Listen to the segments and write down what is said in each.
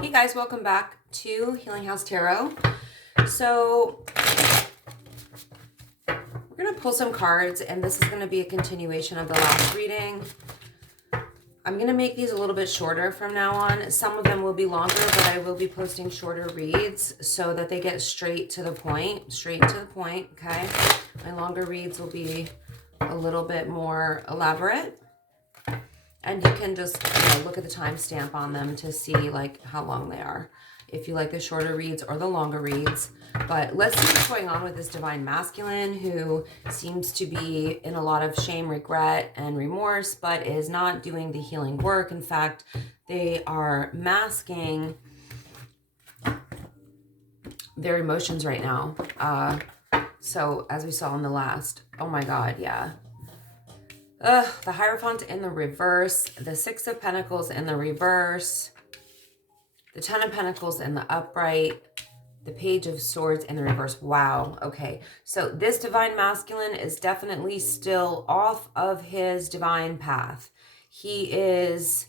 Hey guys, welcome back to Healing House Tarot. So we're going to pull some cards, and this is going to be a continuation of the last reading. I'm going to make these a little bit shorter from now on. Some of them will be longer, but I will be posting shorter reads so that they get straight to the point, okay? My longer reads will be a little bit more elaborate. And you can just look at the timestamp on them to see like how long they are, if you like the shorter reads or the longer reads. But let's see what's going on with this divine masculine who seems to be in a lot of shame, regret, and remorse, but is not doing the healing work. In fact, they are masking their emotions right now. So as we saw in the last, oh my God, yeah. The Hierophant in the reverse, the Six of Pentacles in the reverse, the Ten of Pentacles in the upright, the Page of Swords in the reverse. Wow. Okay. So this divine masculine is definitely still off of his divine path. He is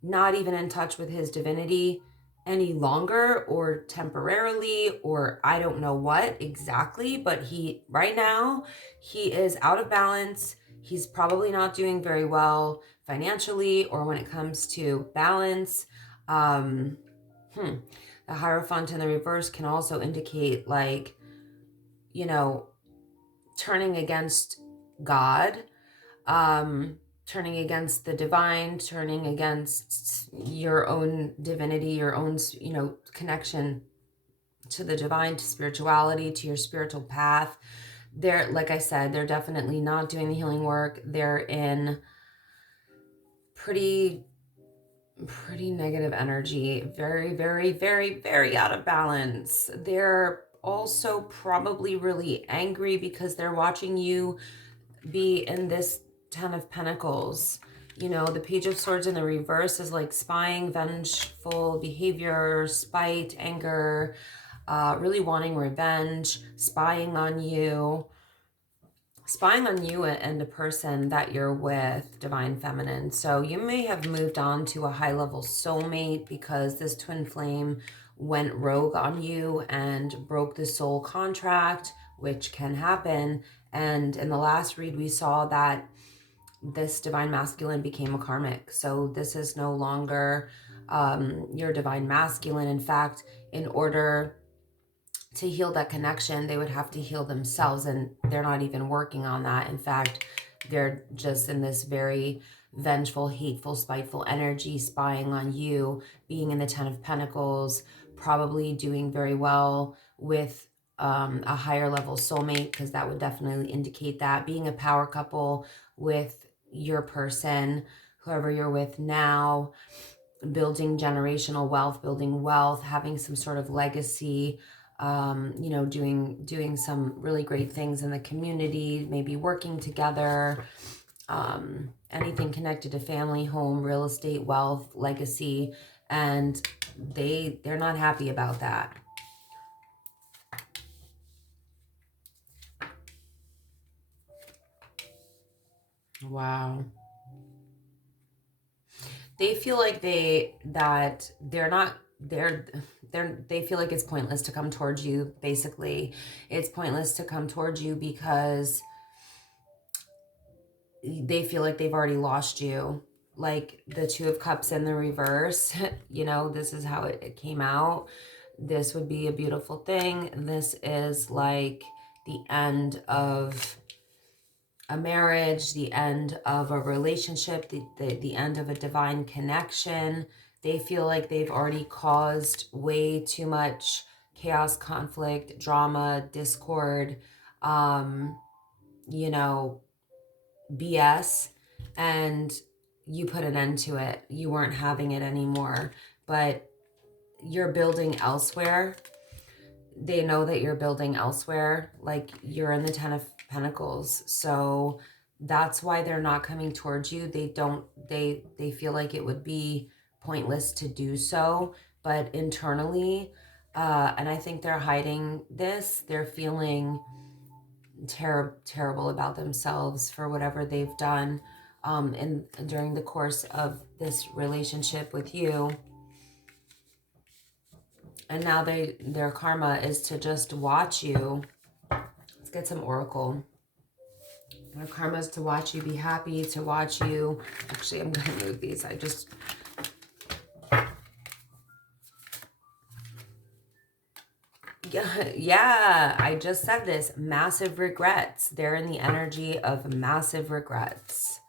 not even in touch with his divinity any longer, or temporarily, or I don't know what exactly, but right now, he is out of balance. He's probably not doing very well financially or when it comes to balance. The Hierophant in the reverse can also indicate like, turning against God, turning against the divine, turning against your own divinity, your own, connection to the divine, to spirituality, to your spiritual path. They're, like I said, they're definitely not doing the healing work. They're in pretty negative energy, very, very, very, very out of balance. They're also probably really angry because they're watching you be in this Ten of Pentacles. The Page of Swords in the reverse is like spying, vengeful behavior, spite, anger, really wanting revenge, spying on you and the person that you're with, Divine Feminine. So you may have moved on to a high-level soulmate because this twin flame went rogue on you and broke the soul contract, which can happen. And in the last read, we saw that this divine masculine became a karmic. So this is no longer your divine masculine. In fact, in order to heal that connection, they would have to heal themselves, and they're not even working on that. In fact, they're just in this very vengeful, hateful, spiteful energy, spying on you, being in the Ten of Pentacles, probably doing very well with a higher level soulmate, because that would definitely indicate that. Being a power couple with your person, whoever you're with now, building generational wealth, building wealth, having some sort of legacy, doing some really great things in the community, maybe working together, anything connected to family, home, real estate, wealth, legacy, and they're not happy about that. Wow. They feel like they feel like it's pointless to come towards you. Basically, it's pointless to come towards you because they feel like they've already lost you. Like the Two of Cups in the reverse, this is how it came out. This would be a beautiful thing. This is like the end of a marriage, the end of a relationship, the end of a divine connection. They feel like they've already caused way too much chaos, conflict, drama, discord, BS, and you put an end to it. You weren't having it anymore, but you're building elsewhere. They know that you're building elsewhere, like you're in the Ten of Pentacles. So that's why they're not coming towards you. They feel like it would be pointless to do so, but internally, and I think they're hiding this, they're feeling terrible about themselves for whatever they've done during the course of this relationship with you. And now their karma is to just watch you. Let's get some oracle. Their karma is to watch you be happy, to watch you. Actually, I'm going to move these. Yeah, I just said this. Massive regrets. They're in the energy of massive regrets.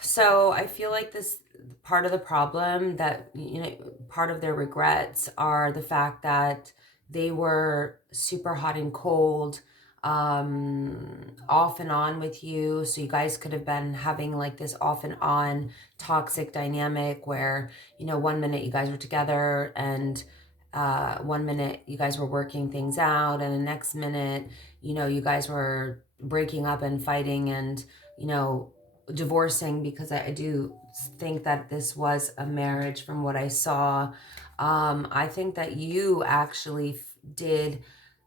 So I feel like this part of the problem that, you know, part of their regrets are the fact that they were super hot and cold, off and on with you. So you guys could have been having like this off and on toxic dynamic where, you know, one minute you guys were together and one minute you guys were working things out, and the next minute, you know, you guys were breaking up and fighting and, you know, divorcing, because I do think that this was a marriage from what I saw. I think that you actually did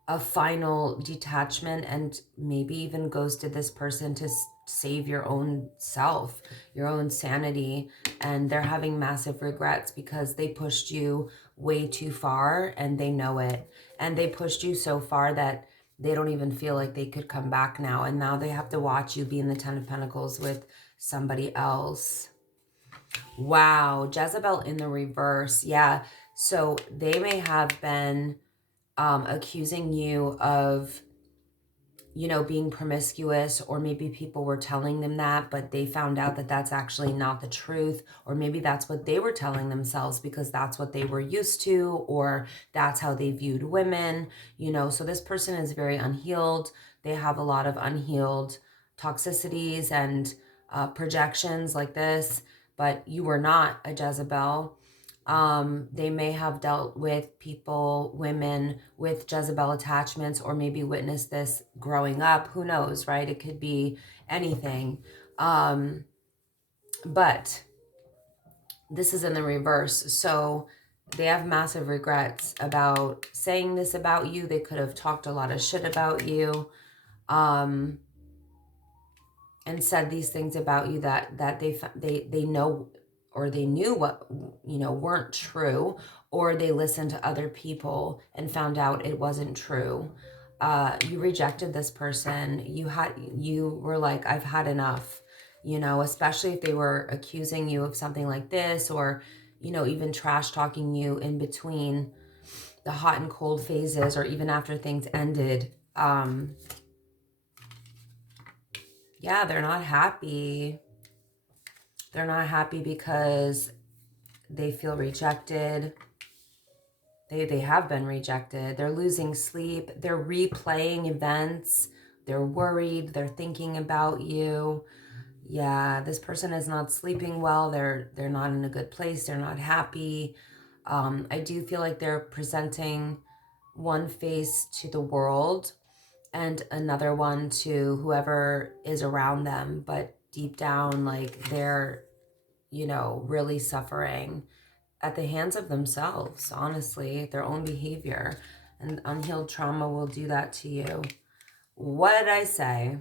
a final detachment and maybe even ghosted this person to save your own self, your own sanity. And they're having massive regrets because they pushed you way too far and they know it. And they pushed you so far that they don't even feel like they could come back now. And now they have to watch you be in the Ten of Pentacles with somebody else. Wow, Jezebel in the reverse. Yeah, so they may have been accusing you of, you know, being promiscuous, or maybe people were telling them that, but they found out that that's actually not the truth, or maybe that's what they were telling themselves because that's what they were used to, or that's how they viewed women, you know. So this person is very unhealed. They have a lot of unhealed toxicities and projections like this, but you were not a Jezebel. They may have dealt with people, women with Jezebel attachments, or maybe witnessed this growing up. Who knows, right? It could be anything. But this is in the reverse. So they have massive regrets about saying this about you. They could have talked a lot of shit about you. And said these things about you that they know, or they knew what, you know, weren't true, or they listened to other people and found out it wasn't true. You rejected this person. You were like, I've had enough, you know, especially if they were accusing you of something like this, or, you know, even trash talking you in between the hot and cold phases, or even after things ended. Yeah, they're not happy. They're not happy because they feel rejected. They have been rejected. They're losing sleep. They're replaying events. They're worried. They're thinking about you. Yeah, this person is not sleeping well. They're not in a good place. They're not happy. I do feel like they're presenting one face to the world and another one to whoever is around them, but deep down, like, they're, you know, really suffering at the hands of themselves, honestly, their own behavior. And unhealed trauma will do that to you. What did I say?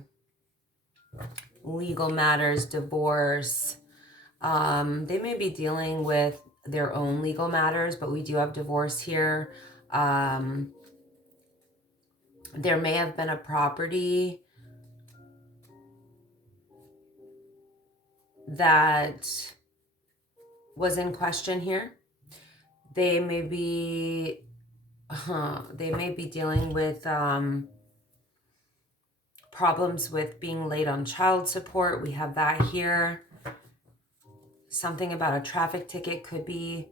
Legal matters, divorce. They may be dealing with their own legal matters, but we do have divorce here. There may have been a property that was in question here. They may be dealing with problems with being late on child support. We have that here. Something about a traffic ticket could be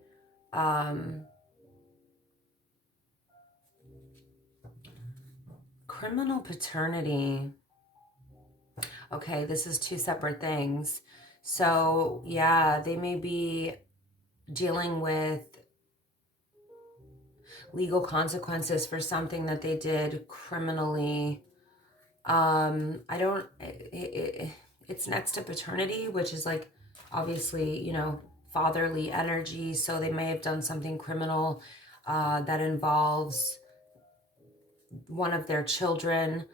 criminal paternity. Okay, this is two separate things. So yeah, they may be dealing with legal consequences for something that they did criminally. It's next to paternity, which is like, obviously, you know, fatherly energy. So they may have done something criminal that involves one of their children.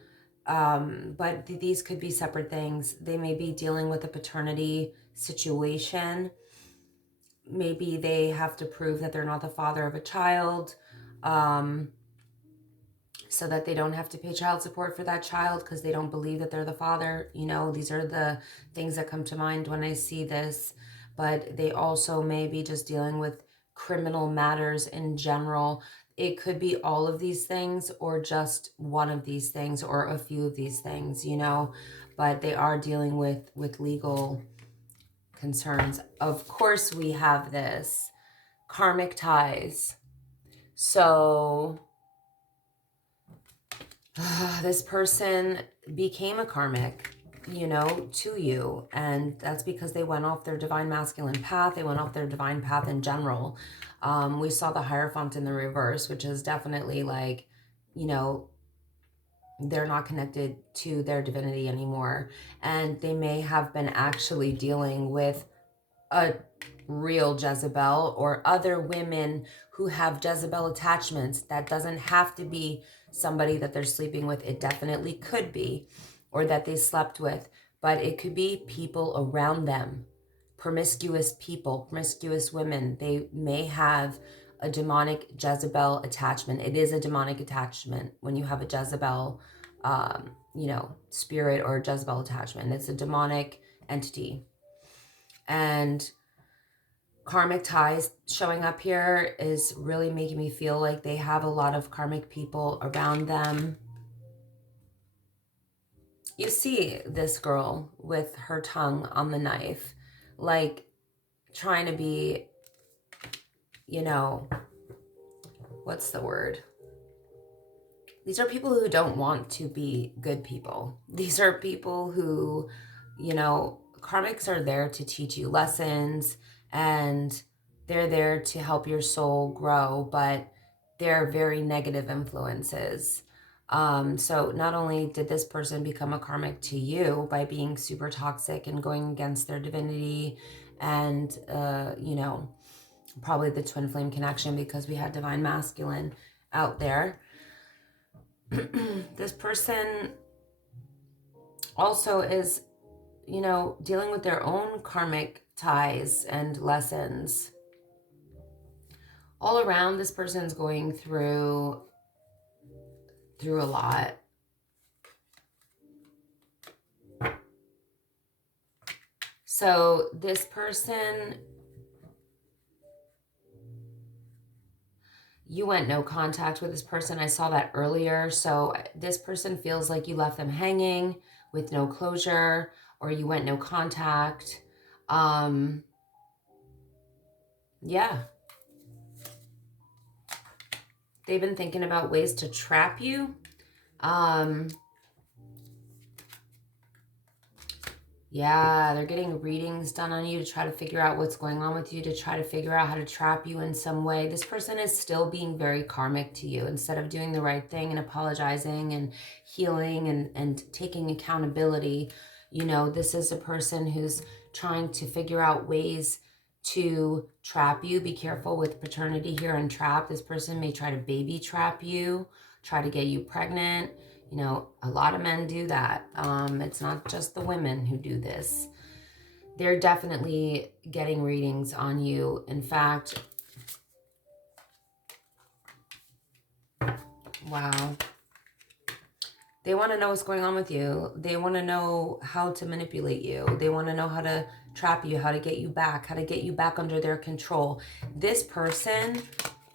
But these could be separate things. They may be dealing with a paternity situation. maybe they have to prove that they're not the father of a child, so that they don't have to pay child support for that child because they don't believe that they're the father. You know, these are the things that come to mind when I see this. But they also may be just dealing with criminal matters in general. It could be all of these things or just one of these things or a few of these things, you know, but they are dealing with legal concerns. Of course, we have this karmic ties. So this person became a karmic, you know, to you. And that's because they went off their divine masculine path. They went off their divine path in general. We saw the Hierophant in the reverse, which is definitely like, you know, they're not connected to their divinity anymore. And they may have been actually dealing with a real Jezebel or other women who have Jezebel attachments. That doesn't have to be somebody that they're sleeping with. It definitely could be, or that they slept with, but it could be people around them, promiscuous people, promiscuous women. They may have a demonic Jezebel attachment. It is a demonic attachment when you have a Jezebel, you know, spirit or Jezebel attachment. It's a demonic entity. And karmic ties showing up here is really making me feel like they have a lot of karmic people around them. You see this girl with her tongue on the knife, like trying to be, you know, what's the word? These are people who don't want to be good people. These are people who, you know, karmics are there to teach you lessons and they're there to help your soul grow, but they're very negative influences. So not only did this person become a karmic to you by being super toxic and going against their divinity and, you know, probably the twin flame connection because we had divine masculine out there. This person also is, you know, dealing with their own karmic ties and lessons. All around, this person's going through a lot. So this person, you went no contact with this person. I saw that earlier. So this person feels like you left them hanging with no closure, or you went no contact. Yeah. They've been thinking about ways to trap you. Yeah, they're getting readings done on you to try to figure out what's going on with you, to try to figure out how to trap you in some way. This person is still being very karmic to you. Instead of doing the right thing and apologizing and healing and taking accountability, you know, this is a person who's trying to figure out ways to trap you. Be careful with paternity here and trap. This person may try to baby trap you, try to get you pregnant. You know, a lot of men do that. It's not just the women who do this. They're definitely getting readings on you. In fact, wow. They want to know what's going on with you. They want to know how to manipulate you. They want to know how to trap you, how to get you back under their control. This person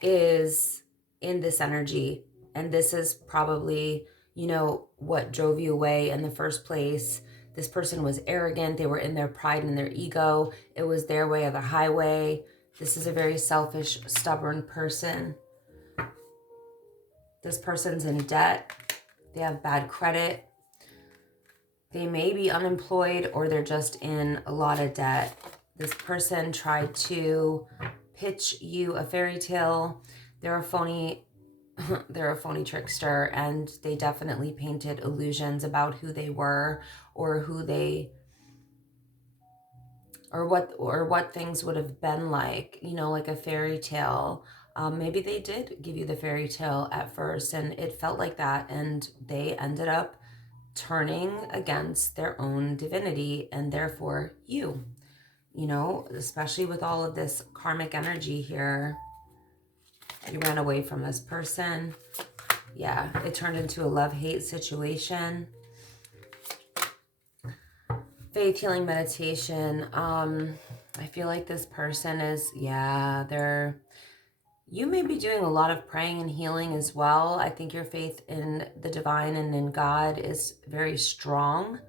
is in this energy, and this is probably, you know, what drove you away in the first place. This person was arrogant. They were in their pride and their ego. It was their way or the highway. This is a very selfish, stubborn person. This person's in debt. They have bad credit. They may be unemployed, or they're just in a lot of debt. This person tried to pitch you a fairy tale. They're a phony trickster, and they definitely painted illusions about who they were or what things would have been like, you know, like a fairy tale. Maybe they did give you the fairy tale at first and it felt like that, and they ended up turning against their own divinity and therefore you you know, especially with all of this karmic energy here. You ran away from this person. Yeah, it turned into a love-hate situation. Faith, healing, meditation. I feel like this person is, yeah, you may be doing a lot of praying and healing as well. I think your faith in the divine and in God is very strong.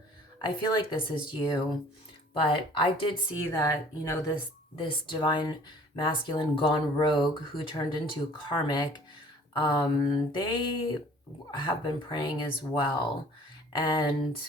I feel like this is you. But I did see that, you know, this divine masculine gone rogue who turned into karmic, they have been praying as well. And